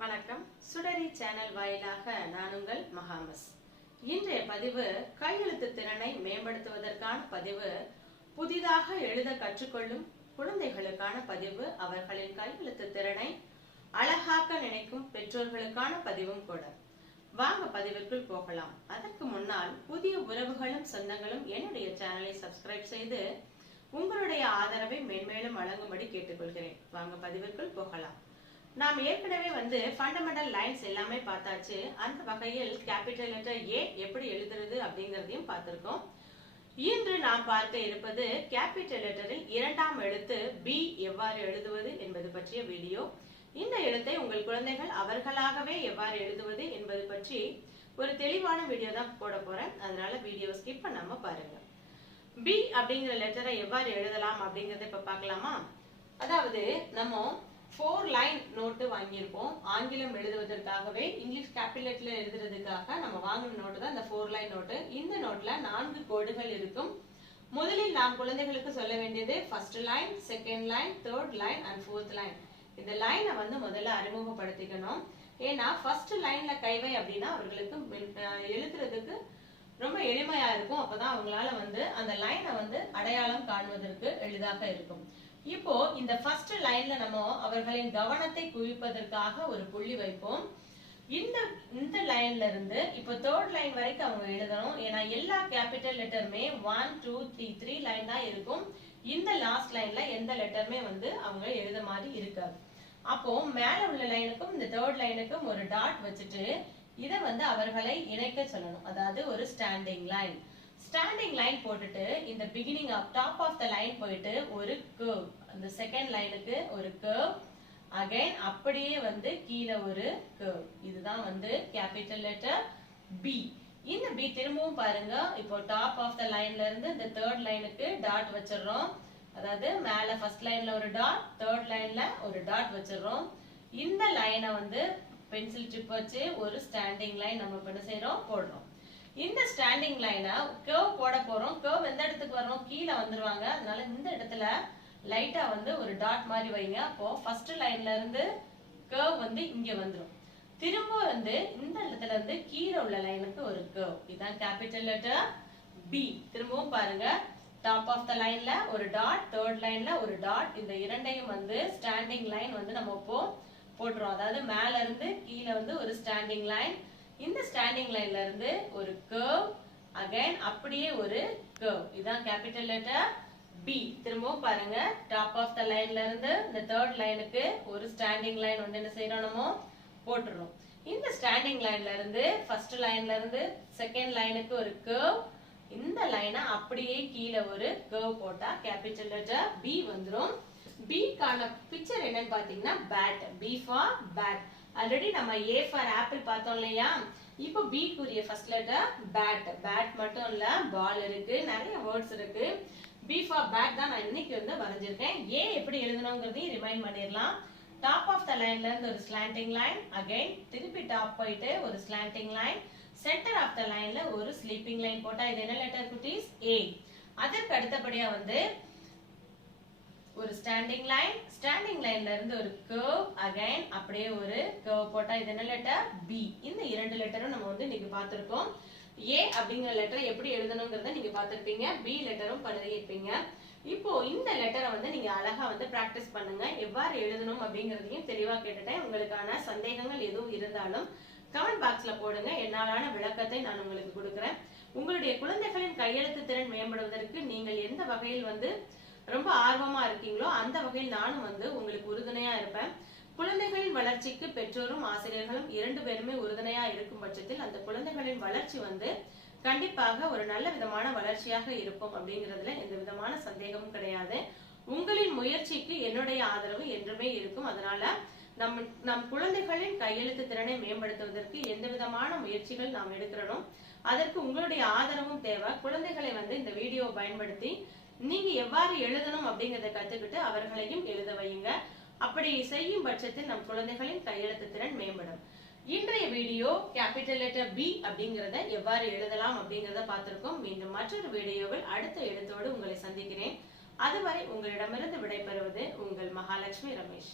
வணக்கம். சுடரி சேனல் வாயிலாக நான் உங்கள் மகாமஸ். இன்றைய பதிவு கையெழுத்து திறனை மேம்படுத்துவதற்கான பதிவு. புதிதாக எழுத கற்றுக்கொள்ளும் குழந்தைகளுக்கான பதிவு. அவர்களின் கையெழுத்து திறனை அழகாக்க நினைக்கும் பெற்றோர்களுக்கான பதிவும் கூட. வாங்க பதிவிற்குள் போகலாம். அதற்கு முன்னால் புதிய உறவுகளும் சொந்தங்களும் என்னுடைய சேனலை சப்ஸ்கிரைப் செய்து உங்களுடைய ஆதரவை மேன்மேலும் வழங்கும்படி கேட்டுக்கொள்கிறேன். வாங்க பதிவிற்குள் போகலாம். நாம் ஏற்கனவே ஃபண்டமெண்டல் லைன்ஸ் எல்லாமே பார்த்தாச்சு. அந்த வகையில் கேபிட்டல் லெட்டர் ஏ எப்படி எழுதுறது அப்படிங்கறதையும் பார்த்திருக்கோம். இன்று நாம் பார்க்க இருப்பது கேபிட்டல் லெட்டரில் இரண்டாம் எழுத்து பி எவ்வாறு எழுதுவது என்பது பற்றிய வீடியோ. இந்த எழுத்தை உங்கள் குழந்தைகள் அவர்களாகவே எவ்வாறு எழுதுவது என்பது பற்றி ஒரு தெளிவான வீடியோ தான் போட போறேன். அதனால வீடியோ ஸ்கிப் பண்ணாம பாருங்க. பி அப்படிங்கிற லெட்டரை எவ்வாறு எழுதலாம் அப்படிங்கறத இப்ப பார்க்கலாமா? அதாவது நம்ம 4 லைன் நோட்டு வாங்கியிருப்போம். ஆங்கிலம் எழுதுவதற்காகவே இங்கிலீஷ் கேபிட்டல் எழுதுறதுக்காக நம்ம வாங்கின நோட்டு தான் இந்த 4 லைன் நோட்டு. இந்த நோட்ல 4 கோடுகள் இருக்கும். முதலில் நாம் குழந்தைகளுக்கு சொல்ல வேண்டியது first line, second line, third line and fourth line. இந்த லைனை முதல்ல அறிமுகப்படுத்திக்கணும். ஏன்னா ஃபர்ஸ்ட் லைன்ல கைவை அப்படின்னா அவர்களுக்கு எழுதுறதுக்கு ரொம்ப எளிமையா இருக்கும். அப்பதான் அவங்களால அந்த லைனை அடையாளம் காணுவதற்கு எளிதாக இருக்கும். இப்போ இந்த ஃபர்ஸ்ட் லைன்ல நம்ம அவர்களின் கவனத்தை குவிப்பதற்காக ஒரு புள்ளி வைப்போம். இந்த லைன்ல இருந்து இப்போ தேர்ட் லைன் வரைக்கும் அவங்க எழுதணும். ஏன்னா எல்லா கேபிட்டல் லெட்டருமே 1 2 3 3 லைன் தான் இருக்கும். இந்த லாஸ்ட் லைன்ல எந்த லெட்டருமே அவங்க எழுத மாதிரி இருக்காது. அப்போ மேல உள்ள லைனுக்கும் இந்த தேர்ட் லைனுக்கும் ஒரு டாட் வச்சுட்டு இதை அவர்களை இணைக்க சொல்லணும். அதாவது ஒரு ஸ்டாண்டிங் லைன். ஸ்டாண்டிங் லைன் போட்டுட்டு இந்த beginning of top of the line போயிட்டு ஒரு கர்வ், அந்த செகண்ட் லைனுக்கு ஒரு கர்வ், அகைன் அப்படியே கீழே ஒரு கர்வ். இதுதான் கேபிட்டல் லெட்டர் பி. இந்த பி திரும்பவும் பாருங்க. இப்போ டாப் ஆஃப் த லைன்ல இருந்து இந்த தேர்ட் லைனுக்கு டாட் வச்சிடறோம். அதாவது மேல ஃபர்ஸ்ட் லைன்ல ஒரு டாட், தேர்ட் லைன்ல ஒரு டாட் வச்சிடறோம். இந்த லைனை பென்சில் டிப் வச்சு ஒரு ஸ்டாண்டிங் லைன் நம்ம என்ன செய்யறோம், போடுறோம். இந்த ஸ்டாண்டிங் லைனை கர்வ் போட போறோம். கர்வ் எந்த இடத்துக்கு வரணும், கீழே வந்துருவாங்க. அதனால இந்த இடத்துல லைட்டா ஒரு டாட் மாதிரி வைங்க. அப்போ ஃபர்ஸ்ட் லைன்ல இருந்து கர்வ் இங்க வந்துரும். திரும்ப இந்த இடத்துல இருந்து கீழே உள்ள லைனுக்கு ஒரு கர்வ். இதுதான் கேபிட்டல் லெட்டர் பி. திரும்பவும் பாருங்க. டாப் ஆஃப் த லைன்ல ஒரு டாட், தேர்ட் லைன்ல ஒரு டாட். இந்த இரண்டையும் ஸ்டாண்டிங் லைன் நம்ம இப்போ போட்டுறோம். அதாவது மேல இருந்து கீழே ஒரு ஸ்டாண்டிங் லைன். இந்த ஸ்டாண்டிங் லைன்ல இருந்து ஒரு கர்வ், அகைன் அப்படியே ஒரு கர்வ். இதான் கேபிட்டல் லெட்டர் பி. திரும்பவும் பாருங்க. டாப் ஆஃப் த லைன்ல இருந்து இந்த தேர்ட் லைனுக்கு ஒரு ஸ்டாண்டிங் லைன் என்ன செய்யறோம், நம்ம போட்டுறோம். இந்த ஸ்டாண்டிங் லைன்ல இருந்து ஃபர்ஸ்ட் லைன்ல இருந்து செகண்ட் லைனுக்கு ஒரு கர்வ். இந்த லைனை அப்படியே கீழே ஒரு கர்வ் போட்டா கேபிட்டல் லெட்டர் பி வந்துரும். பி கான பிக்சர் என்னன்னு பாத்தீங்கன்னா bat. B for bat. Already நம்ம ஏ ஃபார் ஆப்பிள் பார்த்தோம் இல்லையா? இப்போ பி குரிய ஃபர்ஸ்ட் லெட்டர் பேட். பேட் மட்டும் இல்ல, பால் இருக்கு, நிறைய வேர்ட்ஸ் இருக்கு. பி ஃபார் பேட் தான் நான் இன்னைக்கு வரைஞ்சிருக்கேன். ஏ எப்படி எழுதணுங்கிறதையும் ரிமைண்ட் பண்ணிடலாம். டாப் ஆஃப் த லைன்ல இருந்து ஒரு ஸ்லாண்டிங் லைன், அகைன் திருப்பி டாப் போயிட்டு ஒரு slanting line, centre of the லைன்ல ஒரு ஸ்லீப்பிங் லைன் போட்டா இது என்ன லெட்டர் குட்டீஸ்? ஏ. அதற்கு அடுத்தபடியா ஒரு ஸ்டாண்டிங் லைன், ஸ்டாண்டிங் லைன்ல இருந்து ஒரு கர்வ், அகைன் அப்படியே ஒரு கர்வ் போட்டா இது என்ன லெட்டர்? பி. இந்த இரண்டு லெட்டரும் நம்ம இன்னைக்கு பார்த்திருக்கோம். ஏ அப்படிங்கிற லெட்டர் எப்படி எழுதணுங்கிறத நீங்க பார்த்திருப்பீங்க. பி லெட்டரும் பழகிருப்பீங்க. இப்போ இந்த லெட்டரை நீங்க அழகா பிராக்டிஸ் பண்ணுங்க. எவ்வாறு எழுதணும் அப்படிங்கறதையும் தெளிவா கேட்டுட்டேன். உங்களுக்கான சந்தேகங்கள் எதுவும் இருந்தாலும் கமெண்ட் பாக்ஸ்ல போடுங்க. என்னாலான விளக்கத்தை நான் உங்களுக்கு கொடுக்கிறேன். உங்களுடைய குழந்தைகளின் கையெழுத்து திறன் மேம்படுவதற்கு நீங்கள் எந்த வகையில் ரொம்ப ஆர்வமா இருக்கீங்களோ அந்த வகையில் நானும் உங்களுக்கு உறுதுணையா இருப்பேன். குழந்தைகளின் வளர்ச்சிக்கு பெற்றோரும் ஆசிரியர்களும் 2 பேருமே உறுதுணையா இருக்கும் பட்சத்தில் அந்த குழந்தைகளின் வளர்ச்சி கண்டிப்பாக ஒரு நல்ல விதமான வளர்ச்சியாக இருக்கும் அப்படிங்கறதுல எந்த விதமான சந்தேகமும் கிடையாது. உங்களின் முயற்சிக்கு என்னுடைய ஆதரவு என்றுமே இருக்கும். அதனால நம் குழந்தைகளின் கையெழுத்து திறனை மேம்படுத்துவதற்கு எந்த விதமான முயற்சிகள் நாம் எடுக்கிறோம் அதற்கு உங்களுடைய ஆதரவும் தேவை. குழந்தைகளை இந்த வீடியோ பயன்படுத்தி நீங்க எவ்வாறு எழுதணும் அப்படிங்கறத கத்துக்கிட்டு அவர்களையும் எழுத வையுங்க. அப்படி செய்யும் பட்சத்தில் நம் குழந்தைகளின் கையெழுத்து திறன் மேம்படும். இன்றைய வீடியோ கேபிட்டல் லெட்டர் பி அப்படிங்கறத எவ்வாறு எழுதலாம் அப்படிங்கறத பார்த்திருக்கோம். மீண்டும் மற்றொரு வீடியோவில் அடுத்த எழுத்தோடு உங்களை சந்திக்கிறேன். அதுவரை உங்களிடமிருந்து விடைபெறுவது உங்கள் மகாலட்சுமி ரமேஷ்.